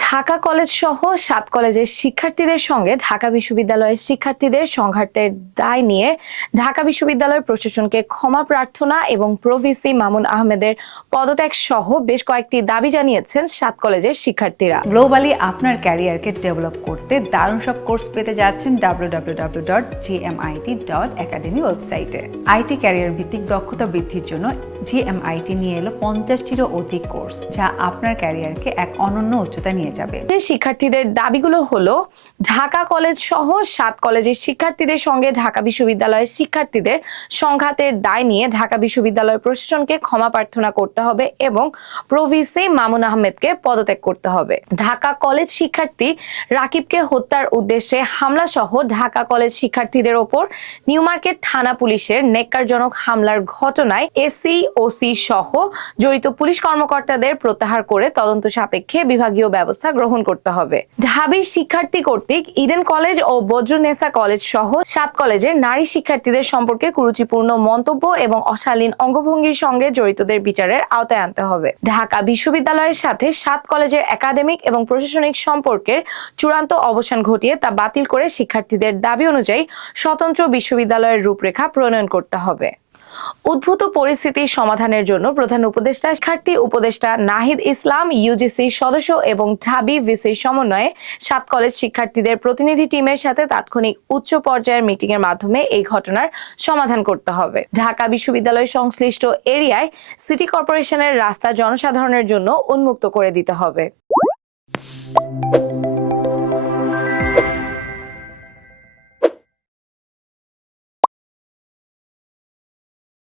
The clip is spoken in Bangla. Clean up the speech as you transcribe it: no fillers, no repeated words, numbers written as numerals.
ঢাকা কলেজ সহ 7 কলেজের শিক্ষার্থীদের সঙ্গে ঢাকা বিশ্ববিদ্যালয়ের শিক্ষার্থীদের সংঘাতের দায় নিয়ে ঢাকা বিশ্ববিদ্যালয় প্রশাসনকে ক্ষমা প্রার্থনা এবং প্রভিসি মামুন আহমেদের পদত্যাগ সহ বেশ কয়েকটি দাবি জানিয়েছেন 7 কলেজের শিক্ষার্থীরা। গ্লোবালি আপনার ক্যারিয়ারকে ডেভেলপ করতে দারুণ সব কোর্স পেতে যাচ্ছেন www.gmit.academy ওয়েবসাইটে। আইটি ক্যারিয়ার ভিত্তিক দক্ষতা বৃদ্ধির জন্য GMIT নিয়ে এলো 50টিরও অধিক কোর্স, যা আপনার ক্যারিয়ারকে এক অনন্য উচ্চতা নিয়ে যাবে। শিক্ষার্থীদের দাবিগুলো হলো ঢাকা কলেজ সহ 7 কলেজের শিক্ষার্থীদের সঙ্গে ঢাকা বিশ্ববিদ্যালয়ের শিক্ষার্থীদের সংঘাতের দায় নিয়ে ঢাকা বিশ্ববিদ্যালয় প্রশাসনকে ক্ষমা প্রার্থনা করতে হবে এবং প্রভিসি মামুন আহমেদকে পদত্যাগ করতে হবে। ঢাকা কলেজ শিক্ষার্থী রাকিবকে হত্যার উদ্দেশ্যে হামলা সহ ঢাকা কলেজ শিক্ষার্থীদের ওপর নিউ মার্কেট থানা পুলিশের নেককারজনক হামলার ঘটনায় এসি ওসি সহ জড়িত পুলিশ কর্মকর্তাদের প্রত্যাহার করে তদন্ত সাপেক্ষে বিভাগীয় ব্যবস্থা গ্রহণ করতে হবে। ঢাবি শিক্ষার্থী কর্তৃক ইডেন কলেজ ও বজ্রনেসা কলেজ সহ 7 কলেজের নারী শিক্ষার্থীদের সম্পর্কে কুরুচিপূর্ণ মন্তব্য এবং অশালীন অঙ্গভঙ্গির সঙ্গে জড়িতদের বিচারের আওতায় আনতে হবে। ঢাকা বিশ্ববিদ্যালয়ের সাথে 7 কলেজের একাডেমিক এবং প্রশাসনিক সম্পর্কের চূড়ান্ত অবসান ঘটিয়ে তা বাতিল করে শিক্ষার্থীদের দাবি অনুযায়ী স্বতন্ত্র বিশ্ববিদ্যালয়ের রূপরেখা প্রণয়ন করতে হবে। উদ্ভূত পরিস্থিতি সমাধানের জন্য প্রধান উপদেষ্টা, শিক্ষার্থী উপদেষ্টা নাহিদ ইসলাম, ইউজিসি সদস্য এবং ঢাবি ভিসির সমন্বয়ে 7 কলেজ শিক্ষার্থীদের প্রতিনিধি টিমের সাথে তাৎক্ষণিক উচ্চ পর্যায়ের মিটিং এর মাধ্যমে এই ঘটনার সমাধান করতে হবে। ঢাকা বিশ্ববিদ্যালয় সংশ্লিষ্ট এরিয়ায় সিটি কর্পোরেশনের রাস্তা জনসাধারণের জন্য উন্মুক্ত করে দিতে হবে।